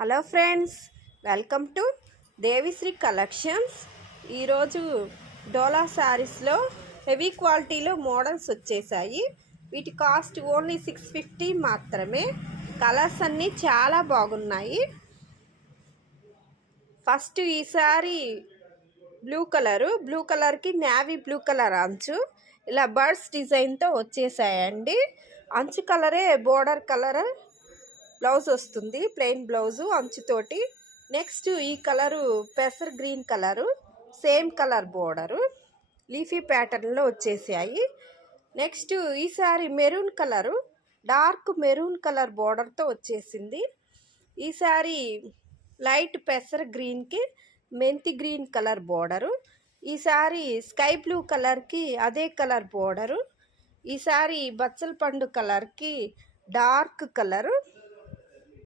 Hello friends, welcome to Devisri collections. ఈరోజు డోలా శారీస్లో హెవీ క్వాలిటీలో మోడల్స్ వచ్చేసాయి. వీటి కాస్ట్ ఓన్లీ 650 మాత్రమే. కలర్స్ అన్నీ చాలా బాగున్నాయి. ఫస్ట్ ఈ శారీ బ్లూ కలర్కి నేవీ బ్లూ కలర్ అంచు ఇలా బర్డ్స్ డిజైన్తో వచ్చేసాయండి. అంచు కలరే బోర్డర్ కలర్ బ్లౌజ్ వస్తుంది, ప్లెయిన్ బ్లౌజు అంచుతోటి. నెక్స్ట్ ఈ కలరు పెసర్ green colour, same colour border leafy ప్యాటర్న్లో వచ్చేసాయి. నెక్స్ట్ ఈ sari maroon colour, dark maroon colour బోర్డర్తో వచ్చేసింది. ఈ సారీ లైట్ పెసర్ గ్రీన్కి మెంతి గ్రీన్ కలర్ బోర్డరు. ఈ సారీ స్కై బ్లూ కలర్కి అదే కలర్ బోర్డరు. ఈ సారీ బచ్చల పండు కలర్కి డార్క్ కలరు.